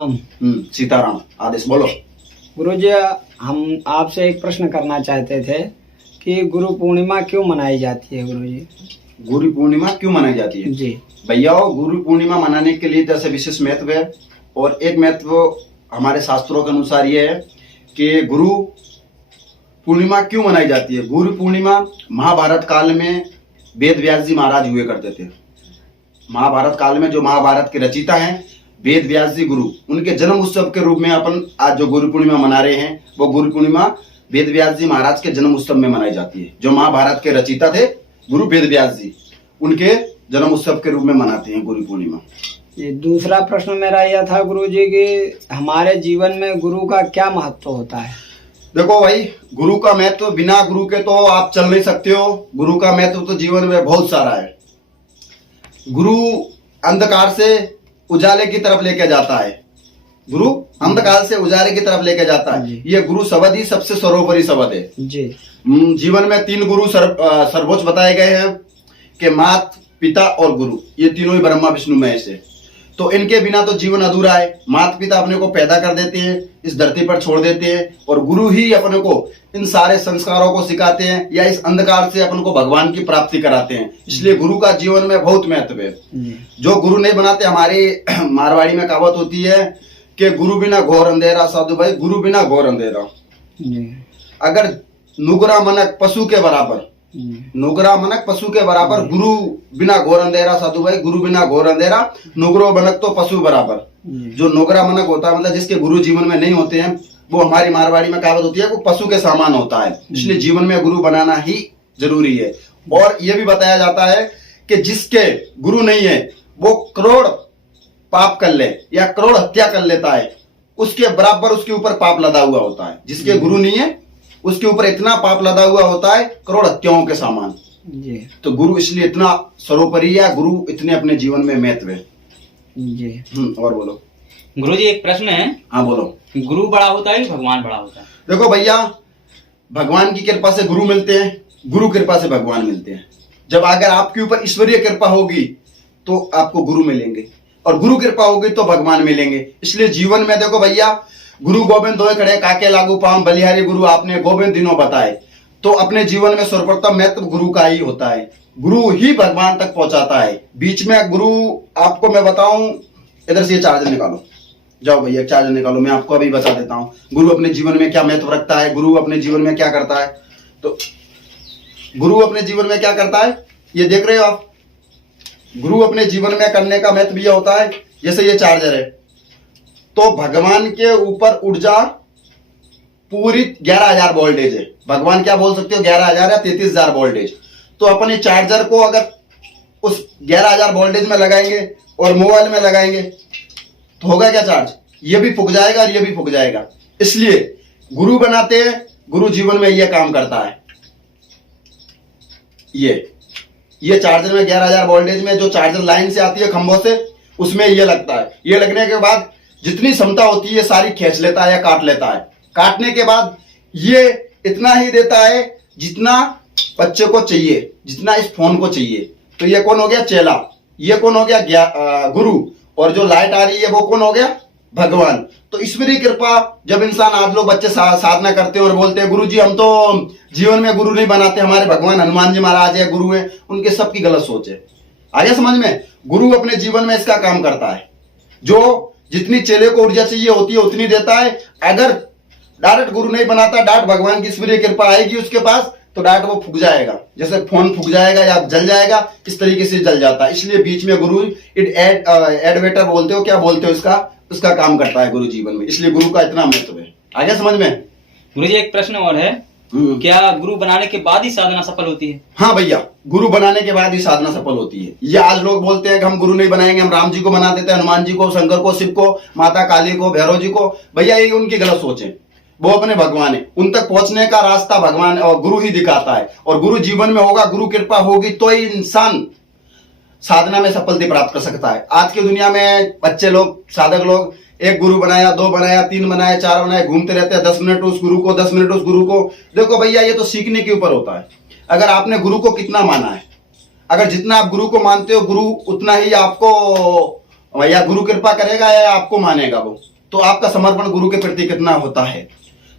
सीताराम। आदेश बोलो। गुरुजी, हम आपसे एक प्रश्न करना चाहते थे कि गुरु पूर्णिमा क्यों मनाई जाती है गुरुजी? गुरु पूर्णिमा क्यों मनाई जाती है? जी भैया, गुरु पूर्णिमा मनाने के लिए जैसे विशेष महत्व है, और एक महत्व हमारे शास्त्रों के अनुसार ये है कि गुरु पूर्णिमा क्यों मनाई जाती है। गुरु पूर्णिमा महाभारत काल में वेद व्यास जी महाराज हुए करते थे। महाभारत काल में जो महाभारत के रचयिता हैं वेद व्यास जी गुरु, उनके जन्म उत्सव के रूप में अपन आज जो गुरु पूर्णिमा मना रहे हैं, वो गुरु पूर्णिमा वेद व्यास जी महाराज के जन्म उत्सव में मनाई जाती है। जो महाभारत के रचयिता थे गुरु वेद व्यास जी, उनके जन्म उत्सव के रूप में मनाते हैं गुरु पूर्णिमा। ये दूसरा प्रश्न मेरा यह था गुरुजी कि हमारे जीवन में गुरु का क्या महत्व होता है? देखो भाई, गुरु का महत्व बिना गुरु के तो आप चल नहीं सकते हो। गुरु का महत्व तो जीवन में बहुत सारा है। गुरु अंधकार से उजाले की तरफ लेके जाता है। गुरु अंधकार से उजाले की तरफ लेके जाता है। ये गुरु शब्द ही सबसे सर्वोपरि शब्द है जी। जीवन में 3 गुरु सर्वोच्च बताए गए हैं कि मात, पिता और गुरु। ये तीनों ही ब्रह्मा विष्णु महेश है। तो इनके बिना तो जीवन अधूरा है। माता पिता अपने को पैदा कर देते हैं, इस धरती पर छोड़ देते हैं, और गुरु ही अपने को इन सारे संस्कारों को सिखाते हैं या इस अंधकार से अपन को भगवान की प्राप्ति कराते हैं। इसलिए गुरु का जीवन में बहुत महत्व है। जो गुरु नहीं बनाते, हमारे मारवाड़ी में कहावत होती है कि गुरु बिना घोर अंधेरा। साधु भाई, गुरु बिना घोर अंधेरा। अगर नुगरा मनक पशु के बराबर, नुगरा मनक पशु के बराबर, गुरु बिना घोर अंधेरा। साधु भाई, गुरु बिना घोर अंधेरा, नुगरो मनक तो पशु बराबर। जो नुगरा मनक होता है, मतलब जिसके गुरु जीवन में नहीं होते हैं, वो हमारी मारवाड़ी में कहावत होती है वो पशु के समान होता है। इसलिए जीवन में गुरु बनाना ही जरूरी है। और यह भी बताया जाता है कि जिसके गुरु नहीं है वो करोड़ पाप कर ले या करोड़ हत्या कर लेता है, उसके बराबर उसके ऊपर पाप लदा हुआ होता है। जिसके गुरु नहीं है उसके ऊपर इतना पाप लदा हुआ होता है करोड़ हत्याओं के समान। तो गुरु इसलिए इतना सर्वोपरि है। गुरु इतने अपने जीवन में महत्व है जी। और बोलो गुरुजी, एक प्रश्न है। हाँ बोलो। गुरु बड़ा होता है कि भगवान बड़ा होता है? देखो भैया, भगवान की कृपा से गुरु मिलते हैं, गुरु कृपा से भगवान मिलते हैं। जब अगर आपके ऊपर ईश्वरीय कृपा होगी तो आपको गुरु मिलेंगे, और गुरु कृपा होगी तो भगवान मिलेंगे। इसलिए जीवन में देखो भैया, गुरु गोविंद दोए खड़े काके लागू पाम, बलिहारी गुरु आपने गोविंद दिनों बताए। तो अपने जीवन में सर्वप्रथम महत्व गुरु का ही होता है। गुरु ही भगवान तक पहुंचाता है। बीच में गुरु, आपको मैं बताऊं, इधर से ये चार्जर निकालो, जाओ भैया चार्जर निकालो, मैं आपको अभी बता देता हूं गुरु अपने जीवन में क्या महत्व रखता है, गुरु अपने जीवन में क्या करता है। तो गुरु अपने जीवन में क्या करता है ये देख रहे हो आप। गुरु अपने जीवन में करने का महत्व यह होता है, जैसे ये चार्जर है, तो भगवान के ऊपर ऊर्जा पूरी 11,000 वोल्टेज है। भगवान क्या बोल सकते हो, 11,000 या 33,000 वोल्टेज। तो अपन ये चार्जर को अगर उस 11,000 वोल्टेज में लगाएंगे और मोबाइल में लगाएंगे तो होगा क्या चार्ज? ये भी फूक जाएगा और ये भी फूक जाएगा। इसलिए गुरु बनाते हैं, गुरु जीवन में ये काम करता है। ये चार्जर में 11,000 वोल्टेज में जो चार्जर लाइन से आती है खंभों से, उसमें ये लगता है। ये लगने के बाद जितनी क्षमता होती है सारी खींच लेता है या काट लेता है। काटने के बाद ये इतना ही देता है जितना बच्चे को चाहिए, जितना इस फोन को चाहिए। तो ये कौन हो गया? चेला। ये कौन हो गया? गुरु। और जो लाइट आ रही है वो कौन हो गया? भगवान। तो ईश्वरीय कृपा जब इंसान, आज लोग बच्चे साधना करते हैं और बोलते हैं गुरुजी हम तो जीवन में गुरु नहीं बनाते, हमारे भगवान हनुमान जी महाराज है गुरु है, उनके सबकी गलत सोच है। आगे समझ में? गुरु अपने जीवन में इसका काम करता है। जो जितनी चेले को ऊर्जा चाहिए होती है उतनी देता है। अगर डायरेक्ट गुरु नहीं बनाता, डायरेक्ट भगवान की ईश्वरीय कृपा आएगी उसके पास, तो डायरेक्ट वो फूक जाएगा। जैसे फोन फूक जाएगा या जल जाएगा, इस तरीके से जल जाता है। इसलिए बीच में गुरु एडवेटर बोलते हो, क्या बोलते हो उसका काम करता है गुरु जीवन में। इसलिए गुरु का इतना महत्व है। आगे समझ में? गुरुजी, एक प्रश्न और है। क्या गुरु बनाने के बाद ही साधना सफल होती है? हाँ भैया, गुरु बनाने के बाद ही साधना सफल होती है। ये आज लोग बोलते हैं कि हम गुरु नहीं बनाएंगे, हम राम जी को बना देते हैं, हनुमान जी को, शंकर को, शिव को, माता काली को, भैरव जी को। भैया ये उनकी गलत सोच है। वो अपने भगवान है, उन तक पहुंचने का रास्ता भगवान और गुरु ही दिखाता है। और गुरु जीवन में होगा, गुरु कृपा होगी तो ही इंसान साधना में सफलता प्राप्त कर सकता है। आज की दुनिया में बच्चे लोग, साधक लोग, एक गुरु बनाया, 2 बनाया, 3 बनाया, 4 बनाया, घूमते रहते हैं। 10 मिनट उस गुरु को, 10 मिनट उस गुरु को। देखो भैया, ये तो सीखने के ऊपर होता है। अगर आपने गुरु को कितना माना है, अगर जितना आप गुरु को मानते हो, गुरु उतना ही आपको या गुरु कृपा करेगा या आपको मानेगा वो। तो आपका समर्पण गुरु के प्रति कितना होता है,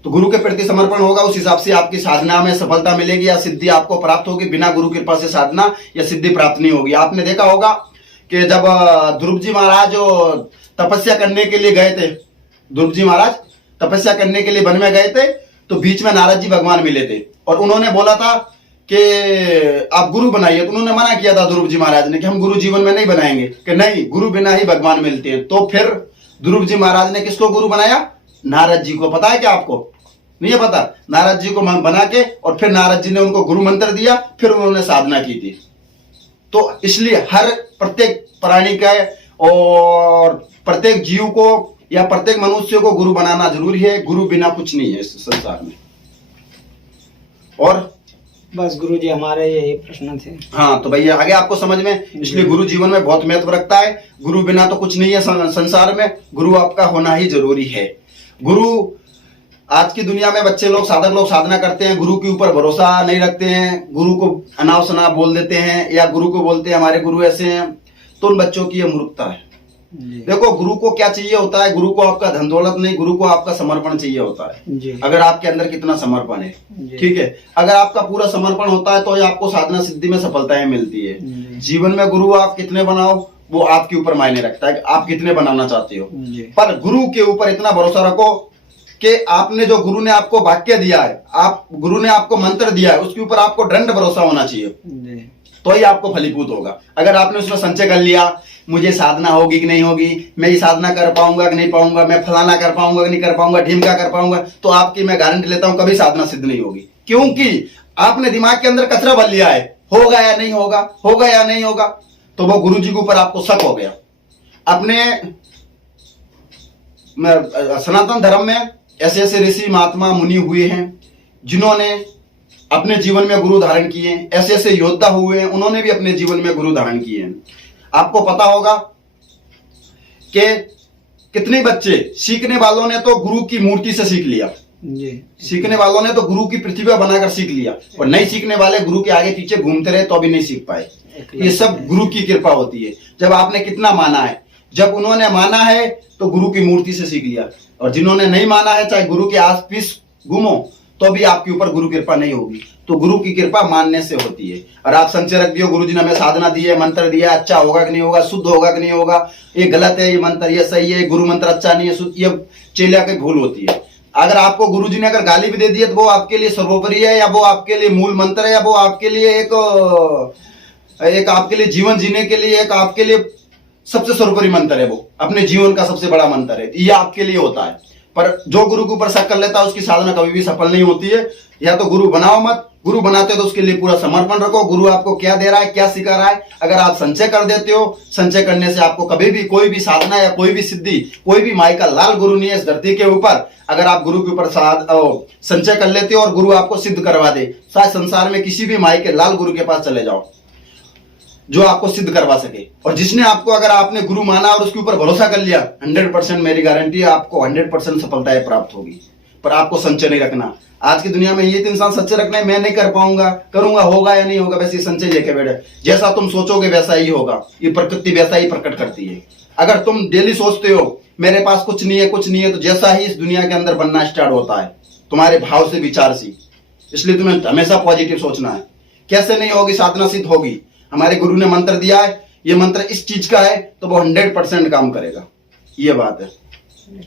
तो गुरु के प्रति समर्पण होगा, उस हिसाब से आपकी साधना में सफलता मिलेगी या सिद्धि आपको प्राप्त होगी। बिना गुरु कृपा से साधना या सिद्धि प्राप्त नहीं होगी। आपने देखा होगा कि जब ध्रुव जी महाराज तपस्या करने के लिए गए थे, ध्रुव जी महाराज तपस्या करने के लिए वन में गए थे, तो बीच में नारद जी भगवान मिले थे और उन्होंने बोला था कि आप गुरु बनाइए। तो उन्होंने मना किया था ध्रुव जी महाराज ने कि हम गुरु जीवन में नहीं बनाएंगे, कि नहीं, गुरु बिना ही भगवान मिलते हैं। तो फिर ध्रुव जी महाराज ने किसको गुरु बनाया? नारद जी को। पता है क्या आपको? नहीं है पता? नारद जी को बना के और फिर नारद जी ने उनको गुरु मंत्र दिया, फिर उन्होंने साधना की थी। तो इसलिए हर प्रत्येक प्राणी का और प्रत्येक जीव को या प्रत्येक मनुष्य को गुरु बनाना जरूरी है। गुरु बिना कुछ नहीं है इस संसार में। और बस गुरुजी हमारे यही प्रश्न थे। हाँ, तो भैया आगे आपको समझ में, इसलिए गुरु जीवन में बहुत महत्व रखता है। गुरु बिना तो कुछ नहीं है संसार में, गुरु आपका होना ही जरूरी है। गुरु, आज की दुनिया में बच्चे लोग, साधक लोग साधना करते हैं, गुरु के ऊपर भरोसा नहीं रखते हैं, गुरु को अनाप शनाप बोल देते हैं या गुरु को बोलते हैं हमारे गुरु ऐसे हैं। तो उन बच्चों की यह मूर्खता है। देखो, गुरु को क्या चाहिए होता है? गुरु को आपका धन दौलत नहीं, गुरु को आपका समर्पण चाहिए होता है। अगर आपके अंदर कितना समर्पण है, ठीक है, अगर आपका पूरा समर्पण होता है तो आपको साधना सिद्धि में सफलताएं मिलती है। जीवन में गुरु आप कितने बनाओ वो आपके ऊपर मायने रखता है, आप कितने बनाना चाहते हो। पर गुरु के ऊपर इतना भरोसा रखो कि आपने जो गुरु ने आपको वाक्य दिया है, आप गुरु ने आपको मंत्र दिया है, उसके ऊपर आपको दृढ़ भरोसा होना चाहिए, तो ही आपको फलीभूत होगा। अगर आपने उसमें संचय कर लिया, मुझे साधना होगी कि नहीं होगी, मैं ये साधना कर पाऊंगा कि नहीं पाऊंगा, मैं फलाना कर पाऊंगा कि नहीं कर पाऊंगा, ढीमका कर पाऊंगा, तो आपकी मैं गारंटी लेता हूं कभी साधना सिद्ध नहीं होगी। क्योंकि आपने दिमाग के अंदर कचरा भर लिया है, होगा या नहीं होगा, होगा या नहीं होगा। तो वो गुरु जी के ऊपर आपको शक हो गया। अपने सनातन धर्म में ऐसे ऐसे ऋषि महात्मा मुनि हुए हैं जिन्होंने अपने जीवन में गुरु धारण किए, ऐसे ऐसे योद्धा हुए हैं, उन्होंने भी अपने जीवन में गुरु धारण किए हैं। आपको पता होगा कि कितने बच्चे, सीखने वालों ने तो गुरु की मूर्ति से सीख लिया, सीखने वालों ने तो गुरु की प्रतिभा बनाकर सीख लिया, और नहीं सीखने वाले गुरु के आगे पीछे घूमते रहे तो अभी नहीं सीख पाए। ये सब गुरु की कृपा होती है। जब आपने कितना माना है, जब उन्होंने माना है तो गुरु की मूर्ति से सीख लिया, और जिन्होंने नहीं माना है चाहे गुरु के आस पास घूमो तो भी आपके ऊपर गुरु कृपा नहीं होगी। तो गुरु की कृपा मानने से होती है। और आप संचय रख दियो, गुरु जी ने हमें साधना दी है, मंत्र दिया, अच्छा होगा कि नहीं होगा, शुद्ध होगा कि नहीं होगा, ये गलत है, ये मंत्र ये सही है, गुरु मंत्र अच्छा नहीं है, शुद्ध, ये चेलिया की भूल होती है। अगर आपको गुरु जी ने अगर गाली भी दे दी है तो वो आपके लिए सर्वोपरि है, या वो आपके लिए मूल मंत्र है, या वो आपके लिए एक आपके लिए जीवन जीने के लिए एक आपके लिए सबसे सर्वोपरि मंत्र है, वो अपने जीवन का सबसे बड़ा मंत्र है, ये आपके लिए होता है। पर जो गुरु के ऊपर शक कर लेता है उसकी साधना कभी भी सफल नहीं होती है। या तो गुरु बनाओ मत, गुरु बनाते हो तो उसके लिए पूरा समर्पण रखो। गुरु आपको क्या दे रहा है, क्या सिखा रहा है, अगर आप संचय कर देते हो, संचय करने से आपको कभी भी कोई भी साधना या कोई भी सिद्धि, कोई भी माई का लाल गुरु नहीं है इस धरती के ऊपर। अगर आप गुरु के ऊपर संचय कर लेते हो और गुरु आपको सिद्ध करवा दे, शायद संसार में किसी भी माई के लाल गुरु के पास चले जाओ जो आपको सिद्ध करवा सके। और जिसने आपको, अगर आपने गुरु माना और उसके ऊपर भरोसा कर लिया, 100% मेरी गारंटी है आपको 100% सफलताएं प्राप्त होगी। पर आपको संचय नहीं रखना। आज की दुनिया में ये तो इंसान संचय रखना है, मैं नहीं कर पाऊंगा, करूंगा, होगा या नहीं होगा, वैसे संचय लेके बैठे, जैसा तुम सोचोगे वैसा ही होगा। ये प्रकृति वैसा ही प्रकट करती है। अगर तुम डेली सोचते हो मेरे पास कुछ नहीं है, कुछ नहीं है, तो जैसा ही इस दुनिया के अंदर बनना स्टार्ट होता है तुम्हारे भाव से, विचार से। इसलिए तुम्हें हमेशा पॉजिटिव सोचना है। कैसे नहीं होगी साधना सिद्ध होगी? हमारे गुरु ने मंत्र दिया है, ये मंत्र इस चीज का है तो वो 100% काम करेगा। ये बात है।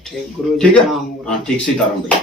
ठीक, गुरु जी ठीक है, प्रणाम। हाँ ठीक, सीताराम भैया।